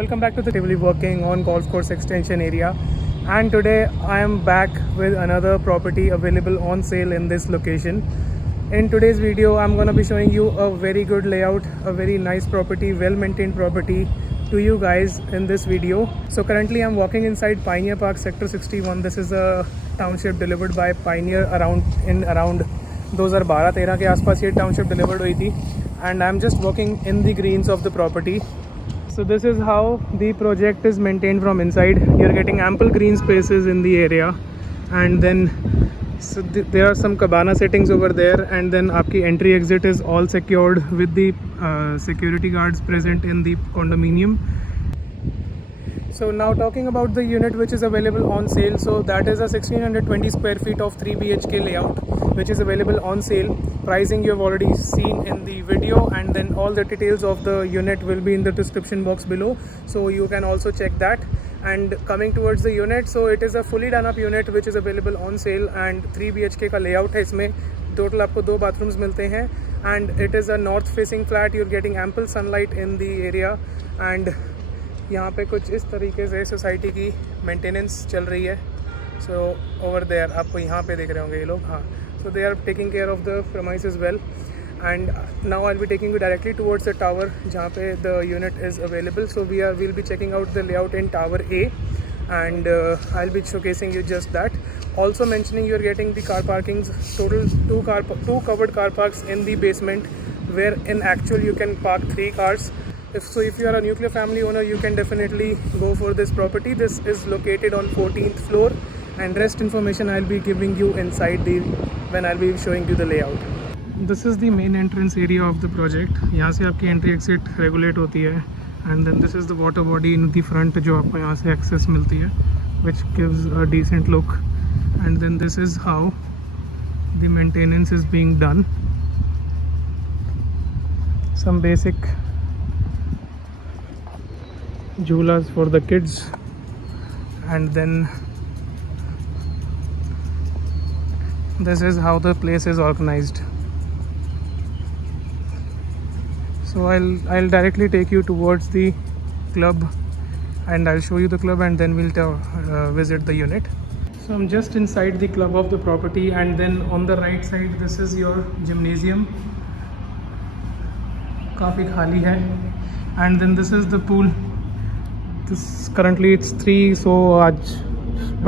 welcome back to the actively working on golf course extension area, and today I am back with another property available on sale in this location. In today's video I'm going to be showing you a very good layout, a very nice property, well maintained property to you guys in this video. So currently I'm walking inside Pioneer Park sector 61. This is a township delivered by Pioneer around 2012-13 के आसपास ये township delivered हुई थी, and I'm just walking in the greens of the property. So this is how the project is maintained from inside. You're getting ample green spaces in the area, and then there are some cabana settings over there, and then आपकी entry exit is all secured with the security guards present in the condominium. So now talking about the unit which is available on sale, so that is a 1620 square feet of 3 BHK layout which is available on sale. Pricing you have already seen in the video, and then all the details of the unit will be in the description box below, so you can also check that. And coming towards the unit, so it is a fully done up unit which is available on sale, and 3 BHK का layout है इसमें. Total आपको 2 bathrooms मिलते हैं, and it is a north facing flat. You're getting ample sunlight in the area, and यहाँ पे कुछ इस तरीके से सोसाइटी की मेंटेनेंस चल रही है. सो ओवर देयर आपको यहाँ पे देख रहे होंगे ये लोग. हाँ, so they are taking care of the premise as well. And now I'll be taking you directly towards the tower जहाँ पे the unit is available. So we'll be checking out the layout in tower A, and I'll be showcasing you just that. Also mentioning you're getting the car parkings, total two covered car parks in the basement, where in actual you can park 3 cars. If you are a nuclear family owner, you can definitely go for this property. This is located on 14th floor, and rest information I'll be giving you inside when I'll be showing you the layout. This is the main entrance area of the project. यहाँ से आपकी entry exit regulate होती है, and then this is the water body in the front जो आपको यहाँ से access मिलती है, which gives a decent look. And then this is how the maintenance is being done. Some basic jhulas for the kids, and then this is how the place is organized. So I'll directly take you towards the club, and I'll show you the club, and then we'll visit the unit. So I'm just inside the club of the property, and then on the right side this is your gymnasium. काफ़ी खाली है, and then this is the pool. This currently it's 3, so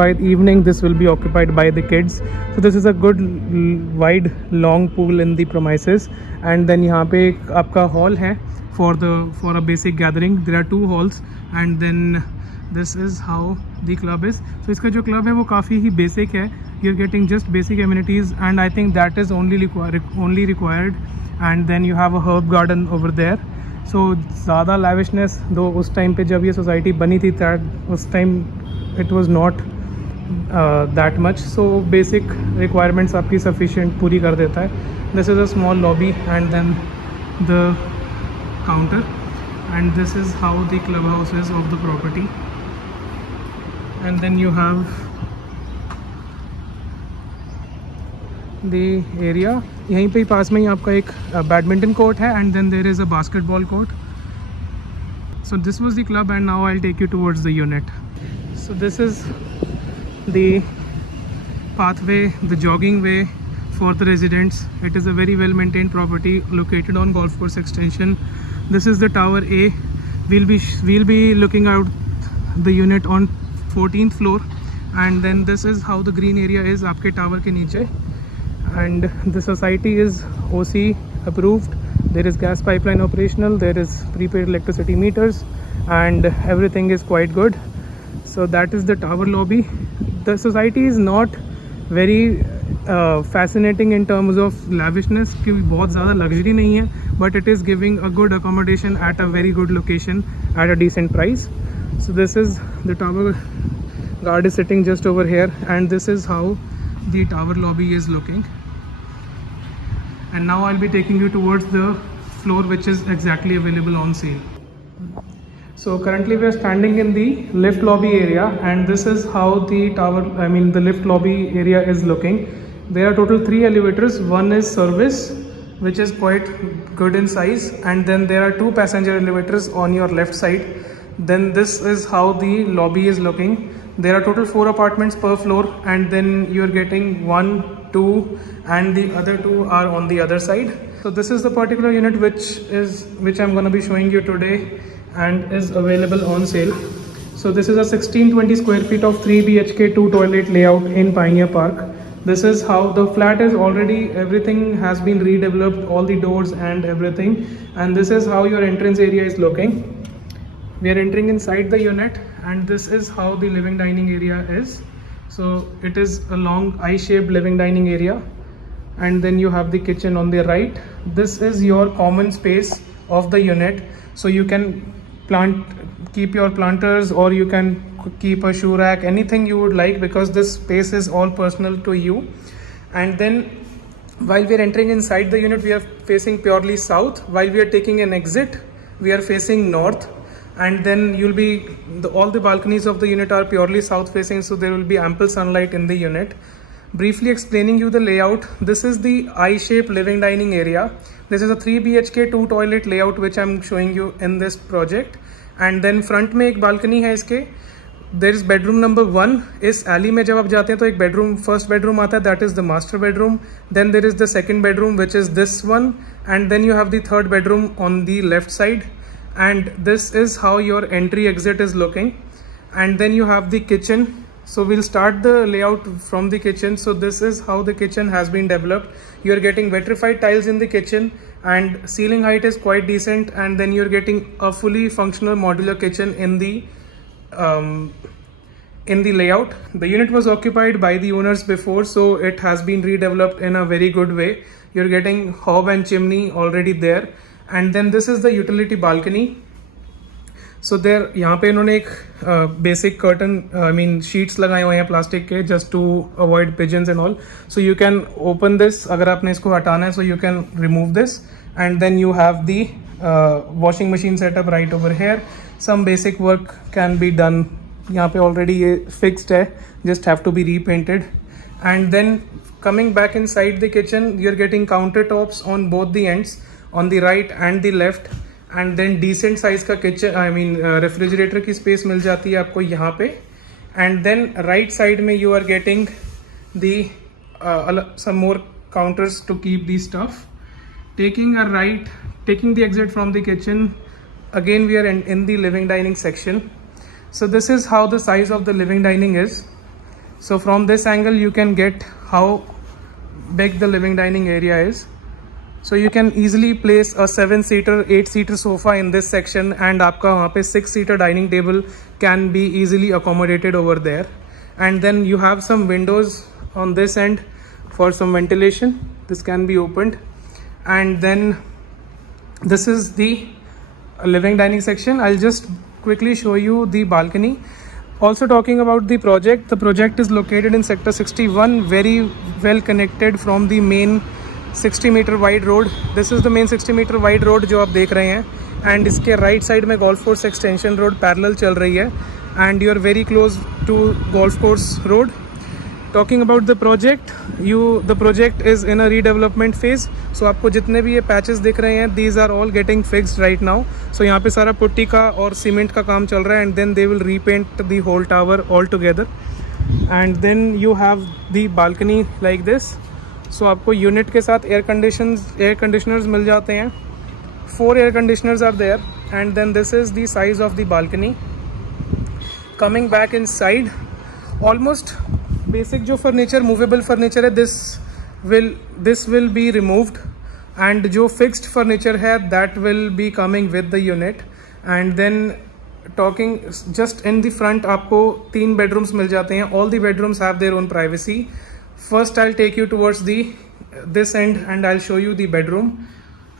by evening this will be occupied by the kids. So this is a good wide long pool in the premises, and then यहाँ पे एक आपका hall है for a basic gathering. There are 2 halls, and then this is how the club is. So इसका जो club है वो काफ़ी ही basic है. You're getting just basic amenities, and I think that is only required. And then you have a herb garden over there. So ज़्यादा lavishness दो उस time पे जब ये सोसाइटी बनी थी, उस time it was not that much. So basic requirements आपकी sufficient पूरी कर देता है. This is a small lobby, and then the counter, and this is how the clubhouse is of the property. And then you have the area. यहीं पे ही पास में ही आपका एक बैडमिंटन कोर्ट है, and then there is a basketball court. So this was the club, and now I'll take you towards the unit. So this is the pathway, the jogging way for the residents. It is a very well maintained property located on golf course extension. This is the tower A. We'll be looking out the unit on 14th floor, and then this is how the green area is आपके tower के नीचे. And the society is OC approved. There is gas pipeline operational, there is prepaid electricity meters, and everything is quite good. So that is the tower lobby. The society is not very fascinating in terms of lavishness, क्योंकि बहुत ज़्यादा luxury नहीं है, but it is giving a good accommodation at a very good location at a decent price. So this is the tower guard is sitting just over here, and this is how the tower lobby is looking. And now I'll be taking you towards the floor which is exactly available on sale. So currently we are standing in the lift lobby area, and this is how the lift lobby area is looking. There are total 3 elevators. One is service, which is quite good in size, and then there are 2 passenger elevators on your left side. then this is how the lobby is looking. There are total 4 apartments per floor, and then you're getting 1, 2, and the other 2 are on the other side. So this is the particular unit which I'm going to be showing you today and is available on sale. So this is a 1620 square feet of 3 BHK 2 toilet layout in Pioneer Park. This is how the flat is already, everything has been redeveloped, all the doors and everything. And this is how your entrance area is looking. We are entering inside the unit, and this is how the living dining area is. So it is a long I-shaped living dining area, and then you have the kitchen on the right. This is your common space of the unit, so you can keep your planters, or you can keep a shoe rack, anything you would like, because this space is all personal to you. And then while we are entering inside the unit, we are facing purely south. While we are taking an exit, we are facing north. And then all the balconies of the unit are purely south facing, so there will be ample sunlight in the unit. Briefly explaining you the layout, this is the I-shaped living dining area. This is a 3 BHK 2 toilet layout which I'm showing you in this project. And then front में एक balcony है इसके. There is bedroom number 1. इस alley में जब आप जाते हैं तो एक bedroom, first bedroom आता है, that is the master bedroom. Then there is the second bedroom, which is this one, and then you have the third bedroom on the left side. And this is how your entry exit is looking. And then you have the kitchen. So we'll start the layout from the kitchen. So this is how the kitchen has been developed. You're getting vitrified tiles in the kitchen, and ceiling height is quite decent. And then you're getting a fully functional modular kitchen in the layout. The unit was occupied by the owners before, so it has been redeveloped in a very good way. You're getting hob and chimney already there. And then this is the utility balcony. So there, यहाँ पे इन्होंने एक basic curtain, sheets लगाए हुए हैं plastic के, just to avoid pigeons and all. So you can open this, अगर आपने इसको हटाना है, so you can remove this. And then you have the washing machine setup right over here. Some basic work can be done. यहाँ पे already ये fixed है, just have to be repainted. And then coming back inside the kitchen, you're getting countertops on both the ends, on the right and the left. And then decent size का kitchen, refrigerator की space मिल जाती है आपको यहाँ पे. And then right side में you are getting the some more counters to keep the stuff. Taking the exit from the kitchen, again we are in the living dining section. So this is how the size of the living dining is. So from this angle you can get how big the living dining area is. So you can easily place a 7-seater, 8-seater sofa in this section, and आपका वहाँ पे 6-seater dining table can be easily accommodated over there. And then you have some windows on this end for some ventilation. This can be opened. And then this is the living dining section. I'll just quickly show you the balcony. Also talking about the project is located in sector 61, very well connected from the main 60-meter wide road. This is the main 60-meter wide road जो आप देख रहे हैं, and इसके right side में golf course extension road parallel चल रही है, and you are very close to golf course road. Talking about the project, the project is in a redevelopment phase. So आपको जितने भी ये patches दिख रहे हैं, these are all getting fixed right now. So यहाँ पे सारा पुट्टी का और सीमेंट का काम चल रहा है, and then they will repaint the whole tower all together. And then you have the balcony like this. So आपको यूनिट के साथ एयर कंडीशनर्स मिल जाते हैं. 4 air conditioners are there. And then this is the size of the balcony. Coming back inside, almost basic जो furniture, movable furniture है, this will be removed. And जो fixed furniture है, that will be coming with the unit. And then talking just in the front, आपको 3 bedrooms मिल जाते हैं. All the bedrooms have their own privacy. First I'll take you towards this end, and I'll show you the bedroom.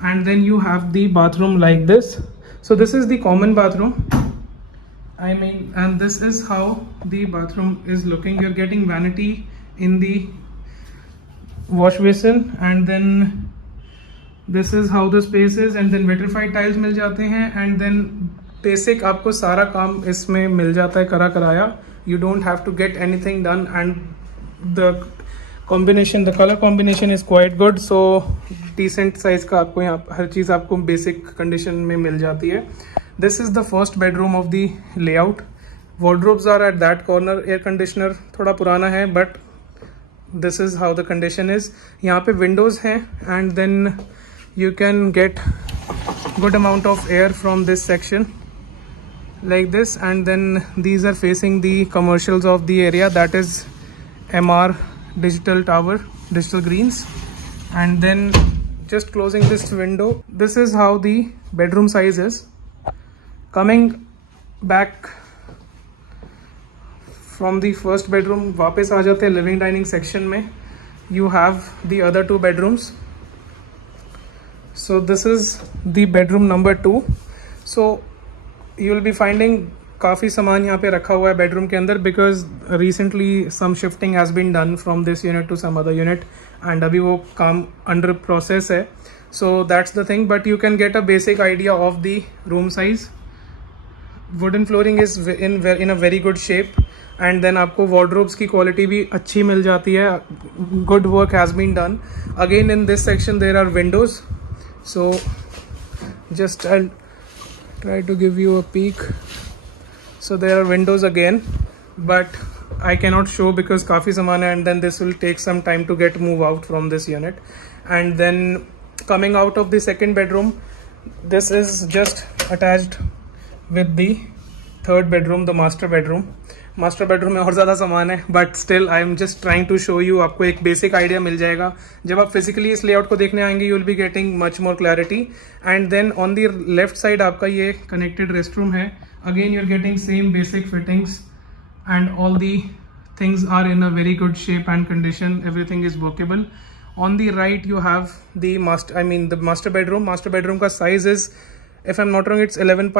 And then you have the bathroom like this. So this is the common bathroom. And this is how the bathroom is looking. You're getting vanity in the wash basin, and then this is how the space is. And then vitrified tiles मिल जाते हैं, and then basic आपको सारा काम इसमें मिल जाता है करा कराया. You don't have to get anything done, and the color combination is quite good. So decent size का आपको यहाँ हर चीज़ आपको basic condition में मिल जाती है. This is the first bedroom of the layout. Wardrobes are at that corner. Air conditioner थोड़ा पुराना है, but this is how the condition is. यहाँ पे windows हैं, and then you can get good amount of air from this section like this, and then these are facing the commercials of the area, that is MR Digital Tower, Digital Greens. And then just closing this window, this is how the bedroom size is. Coming back from the first bedroom, वापस आ जाते हैं living dining section में. You have the other two bedrooms. So this is the bedroom number 2. So you will be finding काफ़ी सामान यहाँ पे रखा हुआ है bedroom के अंदर, because recently some shifting has been done from this unit to some other unit, and अभी वो काम under process है. So that's the thing, but you can get a basic idea of the room size. Wooden flooring is in a very good shape, and then आपको wardrobes की quality भी अच्छी मिल जाती है. Good work has been done. Again in this section there are windows. So just I'll try to give you a peek. So there are windows again, but I cannot show because काफ़ी सामान है, and then this will take some time to move out from this unit. And then coming out of the second bedroom, this is just attached with the third bedroom, the master bedroom. Master bedroom में और ज़्यादा सामान है, but still I am just trying to show you. आपको एक basic idea मिल जाएगा जब आप फिजिकली इस लेआउट को देखने आएंगे. You will be getting much more clarity. And then on the left side आपका ये कनेक्टेड रेस्ट रूम है. Again you are getting same basic fittings, and all the things are in a very good shape and condition. Everything is workable. On the right you have the master bedroom. Master bedroom का size is, if I'm not wrong, it's 11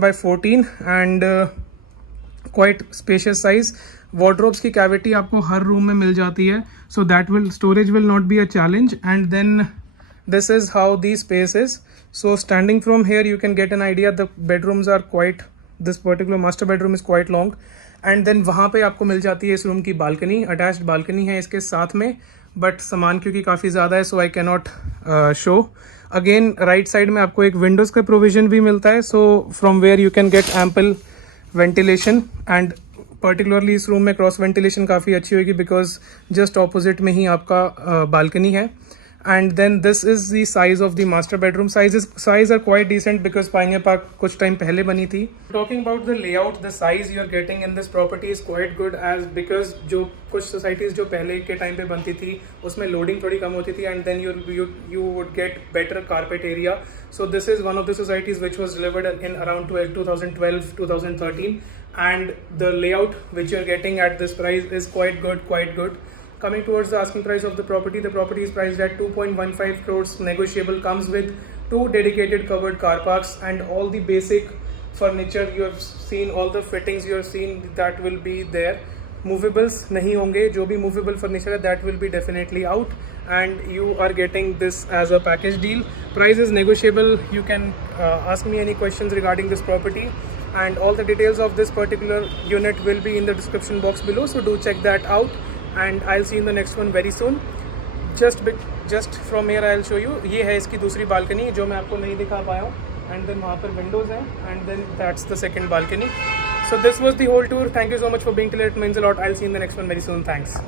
by 14, and quite spacious size. Wardrobes की cavity आपको हर room में मिल जाती है, so that storage will not be a challenge. And then this is how the space is. So standing from here you can get an idea. The bedrooms are quite, this particular master bedroom is quite long. And then वहाँ पे आपको मिल जाती है इस room की balcony. Attached balcony है इसके साथ में, बट सामान क्योंकि काफ़ी ज़्यादा है, so I can not show. Again right side में आपको एक विंडोज़ का प्रोविजन भी मिलता है, so from where you can get ample ventilation. And particularly इस रूम में क्रॉस वेंटिलेशन काफ़ी अच्छी होगी, बिकॉज जस्ट ऑपोजिट में ही आपका बालकनी है. And then this is the size of the master bedroom. Size are quite decent because Pioneer Park कुछ time पहले बनी थी. Talking about the layout, the size you are getting in this property is quite good, as because जो कुछ societies जो पहले के time पे बनती थी उसमें loading थोड़ी कम होती थी, and then you would get better carpet area. So this is one of the societies which was delivered in around 2012-2013, and the layout which you are getting at this price is quite good. Coming towards the asking price of the property is priced at 2.15 crores negotiable. Comes with 2 dedicated covered car parks, and all the basic furniture you have seen, all the fittings you have seen, that will be there. Movables नहीं होंगे. जो भी movable furniture है, that will be definitely out, and you are getting this as a package deal. Price is negotiable. You can ask me any questions regarding this property, and all the details of this particular unit will be in the description box below, so do check that out. And I'll see you in the next one very soon. Just from here I'll show you. ये है इसकी दूसरी balcony जो मैं आपको नहीं दिखा पाया हूँ, and then वहाँ पर windows हैं, and then that's the second balcony. So this was the whole tour. Thank you so much for being till. It means a lot. I'll see you in the next one very soon. Thanks.